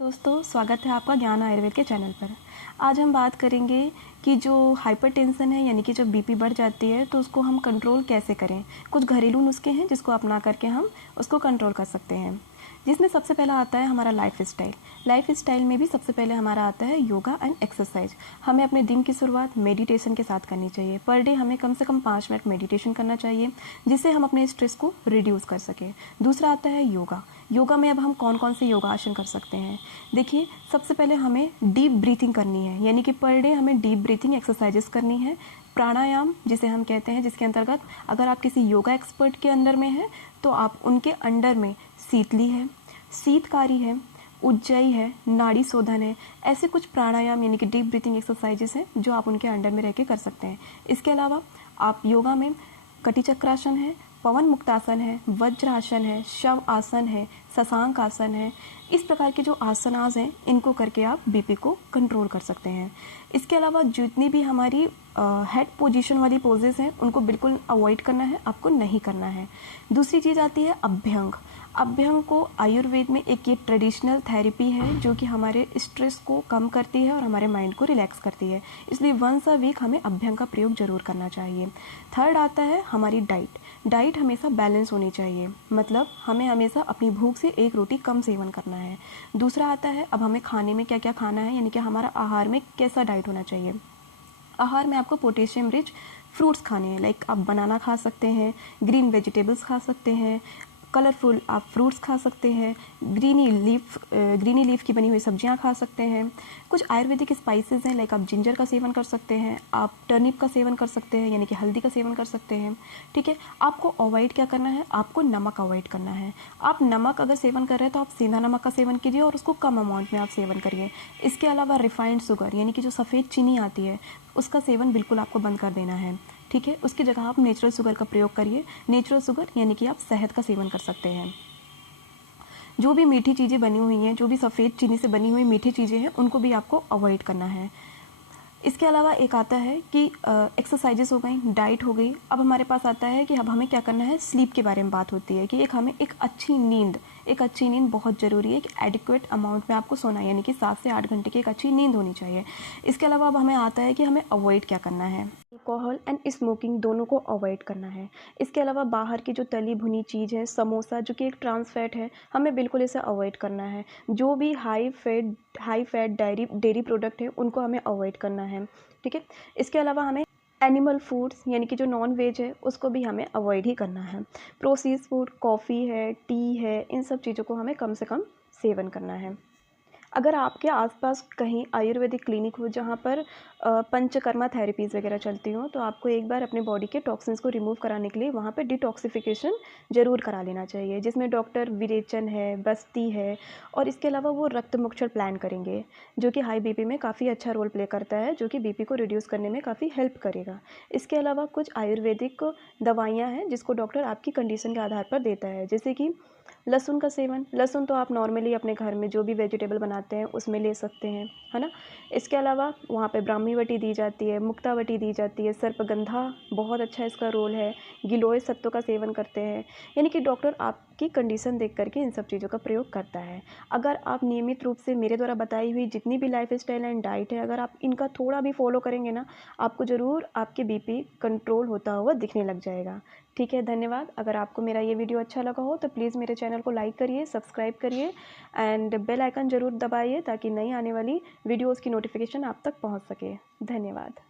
दोस्तों, स्वागत है आपका ज्ञान आयुर्वेद के चैनल पर। आज हम बात करेंगे कि जो हाइपरटेंशन है यानी कि जब बीपी बढ़ जाती है तो उसको हम कंट्रोल कैसे करें। कुछ घरेलू नुस्खे हैं जिसको अपना करके हम उसको कंट्रोल कर सकते हैं, जिसमें सबसे पहला आता है हमारा लाइफ स्टाइल। लाइफ स्टाइल में भी सबसे पहले हमारा आता है योगा एंड एक्सरसाइज। हमें अपने दिन की शुरुआत मेडिटेशन के साथ करनी चाहिए। पर डे हमें कम से कम 5 मिनट मेडिटेशन करना चाहिए, जिससे हम अपने स्ट्रेस को रिड्यूस कर सकें। दूसरा आता है योगा। योगा में अब हम कौन कौन से योगासन कर सकते हैं। देखिए, सबसे पहले हमें डीप ब्रीथिंग करनी है, यानी कि पर डे हमें डीप ब्रीथिंग एक्सरसाइजेस करनी है। प्राणायाम जिसे हम कहते हैं, जिसके अंतर्गत अगर आप किसी योगा एक्सपर्ट के अंडर में हैं तो आप उनके अंडर में शीतली है, शीतकारी है, उज्जयी है, नाड़ी शोधन है, ऐसे कुछ प्राणायाम यानी कि डीप ब्रीथिंग एक्सरसाइजेस हैं जो आप उनके अंडर में रह के कर सकते हैं। इसके अलावा आप योगा में कटी चक्रासन है, पवन मुक्तासन है, वज्रासन है, शव आसन है, शशांक आसन है। इस प्रकार के जो आसनास हैं इनको करके आप बीपी को कंट्रोल कर सकते हैं। इसके अलावा जितनी भी हमारी हेड पोजीशन वाली पोजेस हैं उनको बिल्कुल अवॉइड करना है, आपको नहीं करना है। दूसरी चीज़ आती है अभ्यंग। अभ्यंग को आयुर्वेद में एक ये ट्रेडिशनल थेरेपी है जो कि हमारे स्ट्रेस को कम करती है और हमारे माइंड को रिलैक्स करती है, इसलिए वंस अ वीक हमें अभ्यंग का प्रयोग जरूर करना चाहिए। थर्ड आता है हमारी डाइट। डाइट हमेशा बैलेंस होनी चाहिए, मतलब हमें हमेशा अपनी भूख से एक रोटी कम सेवन करना है। दूसरा आता है अब हमें खाने में क्या क्या खाना है, यानी कि हमारा आहार में कैसा डाइट होना चाहिए। आहार में आपको पोटेशियम रिच फ्रूट्स खाने हैं, लाइक आप बनाना खा सकते हैं, ग्रीन वेजिटेबल्स खा सकते हैं, कलरफुल आप फ्रूट्स खा सकते हैं, ग्रीनी लीफ की बनी हुई सब्जियां खा सकते हैं। कुछ आयुर्वेदिक स्पाइसेस हैं, लाइक आप जिंजर का सेवन कर सकते हैं, आप टर्निप का सेवन कर सकते हैं, यानी कि हल्दी का सेवन कर सकते हैं। ठीक है, आपको अवॉइड क्या करना है, आपको नमक अवॉइड करना है। आप नमक अगर सेवन कर रहे हैं तो आप सेंधा नमक का सेवन कीजिए और उसको कम अमाउंट में आप सेवन करिए। इसके अलावा रिफाइंड शुगर यानी कि जो सफ़ेद चीनी आती है उसका सेवन बिल्कुल आपको बंद कर देना है। ठीक है, उसकी जगह आप नेचुरल शुगर का प्रयोग करिए। नेचुरल शुगर यानी कि आप शहद का सेवन कर सकते हैं। जो भी मीठी चीज़ें बनी हुई हैं, जो भी सफ़ेद चीनी से बनी हुई मीठी चीज़ें हैं, उनको भी आपको अवॉइड करना है। इसके अलावा एक आता है कि एक्सरसाइजेस हो गई, डाइट हो गई। अब हमारे पास आता है कि अब हमें क्या करना है, स्लीप के बारे में बात होती है कि हमें एक अच्छी नींद बहुत ज़रूरी है। एक एडिक्वेट अमाउंट में आपको सोना है, यानी कि 7 से 8 घंटे की एक अच्छी नींद होनी चाहिए। इसके अलावा अब हमें आता है कि हमें अवॉइड क्या करना है, अल्कोहल एंड स्मोकिंग दोनों को अवॉइड करना है। इसके अलावा बाहर की जो तली भुनी चीज़ है, समोसा जो कि एक ट्रांस फैट है, हमें बिल्कुल इसे अवॉइड करना है। जो भी हाई फैट डेयरी प्रोडक्ट है उनको हमें अवॉइड करना है। ठीक है, इसके अलावा हमें एनिमल फूड्स यानी कि जो नॉन वेज है उसको भी हमें अवॉइड ही करना है। प्रोसेस्ड फूड, कॉफ़ी है, टी है, इन सब चीज़ों को हमें कम से कम सेवन करना है। अगर आपके आसपास कहीं आयुर्वेदिक क्लिनिक हो जहाँ पर पंचकर्मा थेरेपीज़ वगैरह चलती हों, तो आपको एक बार अपने बॉडी के टॉक्सिन्स को रिमूव कराने के लिए वहाँ पे डिटॉक्सिफिकेशन ज़रूर करा लेना चाहिए, जिसमें डॉक्टर विरेचन है, बस्ती है, और इसके अलावा वो रक्त मोक्षण प्लान करेंगे जो कि हाई बीपी में काफ़ी अच्छा रोल प्ले करता है, जो कि बीपी को रिड्यूस करने में काफ़ी हेल्प करेगा। इसके अलावा कुछ आयुर्वेदिक दवाइयाँ हैं जिसको डॉक्टर आपकी कंडीशन के आधार पर देता है, जैसे कि लहसुन का सेवन। लहसुन तो आप नॉर्मली अपने घर में जो भी वेजिटेबल बनाते हैं उसमें ले सकते हैं, है ना। इसके अलावा वहाँ पे ब्राह्मीवटी दी जाती है, मुक्तावटी दी जाती है, सर्पगंधा बहुत अच्छा इसका रोल है, गिलोय सत्व का सेवन करते हैं। यानी कि डॉक्टर आपकी कंडीशन देख करके इन सब चीज़ों का प्रयोग करता है। अगर आप नियमित रूप से मेरे द्वारा बताई हुई जितनी भी लाइफ स्टाइल एंड डाइट है, अगर आप इनका थोड़ा भी फॉलो करेंगे ना, आपको ज़रूर आपके बीपी कंट्रोल होता हुआ दिखने लग जाएगा। ठीक है, धन्यवाद। अगर आपको मेरा ये वीडियो अच्छा लगा हो तो प्लीज़ मेरे चैनल को लाइक करिए, सब्सक्राइब करिए एंड बेल आइकन ज़रूर दबाइए ताकि नई आने वाली वीडियोज़ की नोटिफिकेशन आप तक पहुंच सके। धन्यवाद।